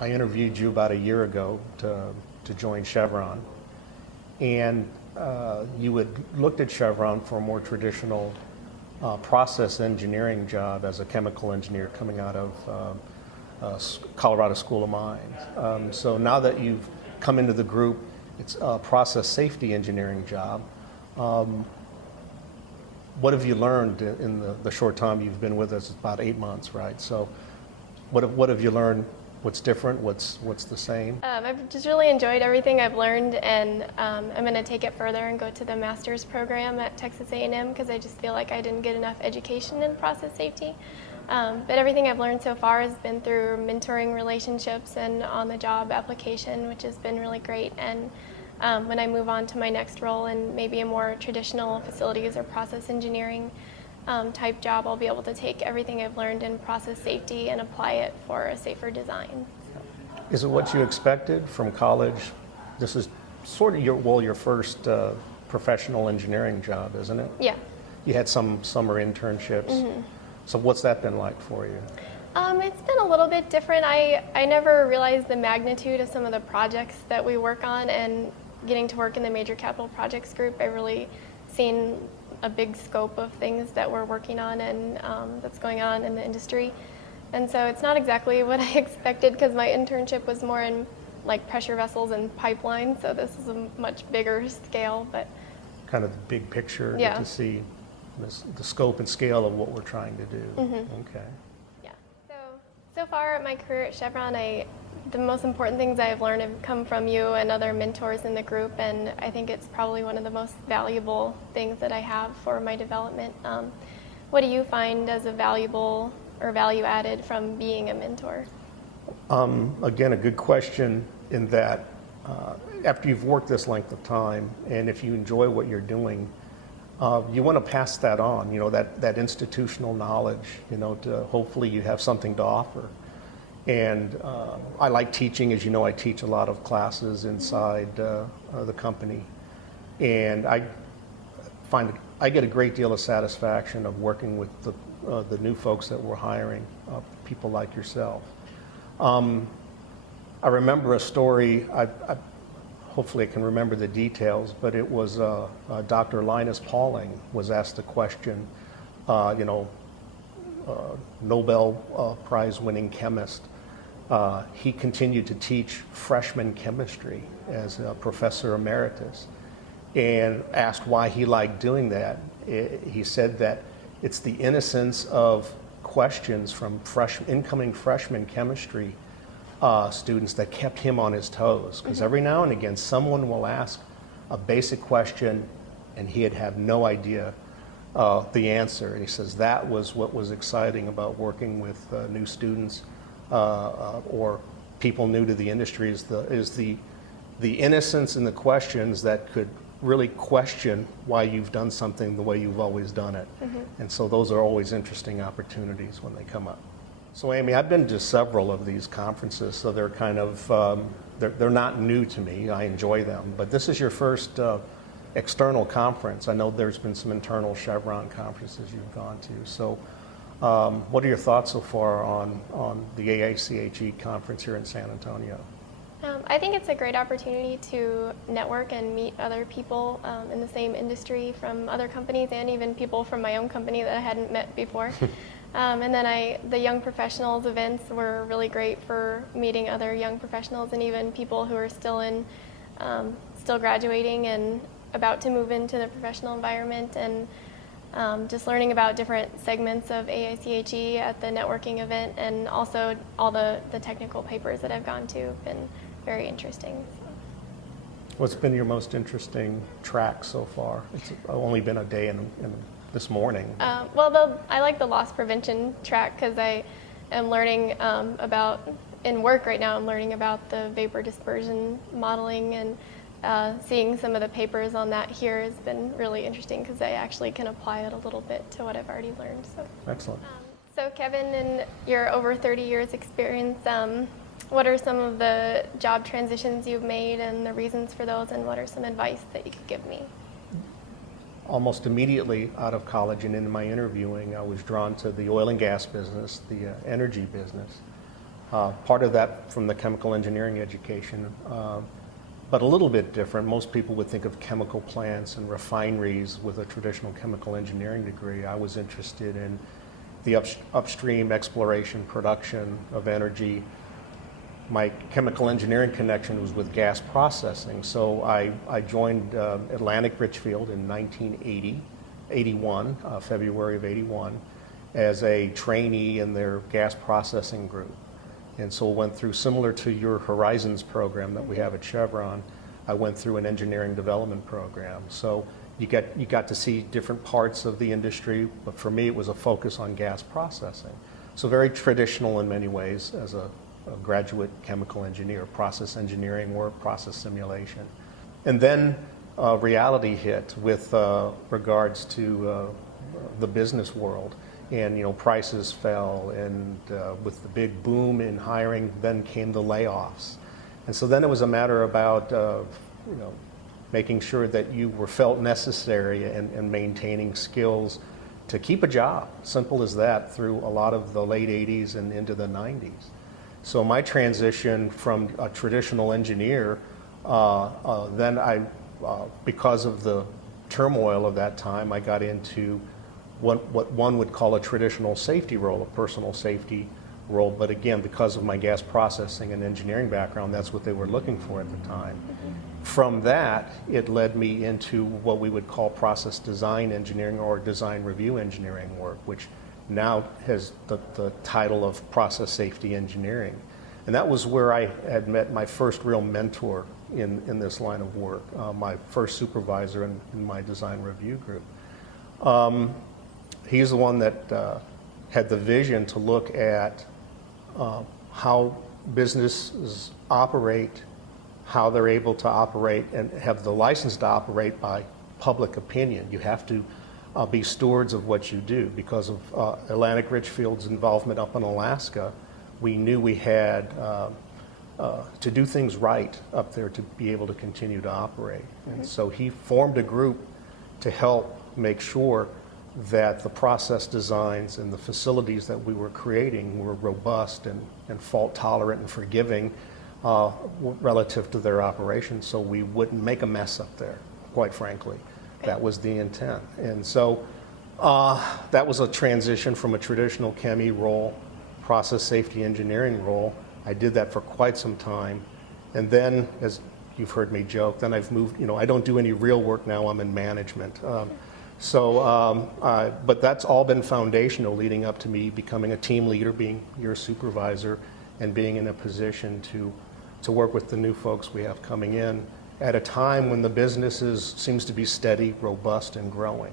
I interviewed you about a year ago to join Chevron, and you had looked at Chevron for a more traditional process engineering job as a chemical engineer coming out of Colorado School of Mines. So now that you've come into the group, it's a process safety engineering job. What have you learned in the short time you've been with us? It's about 8 months, right? So what have you learned? What's different? What's the same? I've just really enjoyed everything I've learned, and I'm going to take it further and go to the master's program at Texas A&M because I just feel like I didn't get enough education in process safety. But everything I've learned so far has been through mentoring relationships and on-the-job application, which has been really great. And when I move on to my next role in maybe a more traditional facilities or process engineering type job, I'll be able to take everything I've learned in process safety and apply it for a safer design. Is it what you expected from college? This is sort of your first professional engineering job, isn't it? Yeah. You had some summer internships. Mm-hmm. So what's that been like for you? It's been a little bit different. I never realized the magnitude of some of the projects that we work on, and getting to work in the major capital projects group, I really seen a big scope of things that we're working on and that's going on in the industry. And so it's not exactly what I expected because my internship was more in like pressure vessels and pipelines, so this is a much bigger scale. But kind of the big picture, yeah, to see the scope and scale of what we're trying to do. Mm-hmm. Okay. Yeah. So far in my career at Chevron, the most important things I've learned have come from you and other mentors in the group, and I think it's probably one of the most valuable things that I have for my development. What do you find as a valuable or value added from being a mentor? Again, a good question in that after you've worked this length of time, and if you enjoy what you're doing, you want to pass that on, that institutional knowledge, to hopefully you have something to offer. And I like teaching. As you know, I teach a lot of classes inside the company. And I find I get a great deal of satisfaction of working with the new folks that we're hiring, people like yourself. I remember a story, hopefully I can remember the details, but it was Dr. Linus Pauling was asked a question, Nobel Prize winning chemist. He continued to teach freshman chemistry as a professor emeritus, and asked why he liked doing that. He said that it's the innocence of questions from incoming freshman chemistry students that kept him on his toes, because every now and again someone will ask a basic question and he'd have no idea the answer. And he says that was what was exciting about working with new students or people new to the industry, is the innocence in the questions that could really question why you've done something the way you've always done it. Mm-hmm. And so those are always interesting opportunities when they come up. So Amy, I've been to several of these conferences, so they're kind of, they're not new to me. I enjoy them, but this is your first external conference. I know there's been some internal Chevron conferences you've gone to. So what are your thoughts so far on the AIChE conference here in San Antonio? I think it's a great opportunity to network and meet other people in the same industry from other companies, and even people from my own company that I hadn't met before. And then the young professionals events were really great for meeting other young professionals and even people who are still graduating and about to move into the professional environment, and just learning about different segments of AIChE at the networking event, and also all the technical papers that I've gone to have been very interesting. What's been your most interesting track so far? It's only been a day in this morning. Well, I like the loss prevention track because I am learning about, in work right now, I'm learning about the vapor dispersion modeling, and seeing some of the papers on that here has been really interesting because I actually can apply it a little bit to what I've already learned. So. Excellent. So Kevin, in your over 30 years experience, what are some of the job transitions you've made and the reasons for those, and what are some advice that you could give me? Almost immediately out of college and into my interviewing, I was drawn to the oil and gas business, the energy business. Part of that from the chemical engineering education, but a little bit different. Most people would think of chemical plants and refineries with a traditional chemical engineering degree. I was interested in the upstream exploration, production of energy. My chemical engineering connection was with gas processing, so I joined Atlantic Richfield in 1981, February of 81, as a trainee in their gas processing group. And so went through, similar to your Horizons program that we have at Chevron, I went through an engineering development program. So you got to see different parts of the industry, but for me it was a focus on gas processing. So very traditional in many ways as a graduate chemical engineer, process engineering work, process simulation. And then reality hit with regards to the business world. And prices fell, and with the big boom in hiring, then came the layoffs. And so then it was a matter about making sure that you were felt necessary and maintaining skills to keep a job. Simple as that, through a lot of the late 80s and into the 90s. So my transition from a traditional engineer, then because of the turmoil of that time, I got into what one would call a traditional safety role, a personal safety role. But again, because of my gas processing and engineering background, that's what they were looking for at the time. From that, it led me into what we would call process design engineering or design review engineering work, which now has the title of process safety engineering. And that was where I had met my first real mentor in this line of work, my first supervisor in my design review group. He's the one that had the vision to look at how businesses operate, how they're able to operate and have the license to operate by public opinion. You have to be stewards of what you do. Because of Atlantic Richfield's involvement up in Alaska, we knew we had to do things right up there to be able to continue to operate. And so he formed a group to help make sure that the process designs and the facilities that we were creating were robust and fault tolerant and forgiving relative to their operations, so we wouldn't make a mess up there, quite frankly. That was the intent. And so that was a transition from a traditional chemi role, process safety engineering role. I did that for quite some time. And then, as you've heard me joke, then I've moved, I don't do any real work now, I'm in management. But that's all been foundational leading up to me becoming a team leader, being your supervisor, and being in a position to work with the new folks we have coming in at a time when the business seems to be steady, robust, and growing.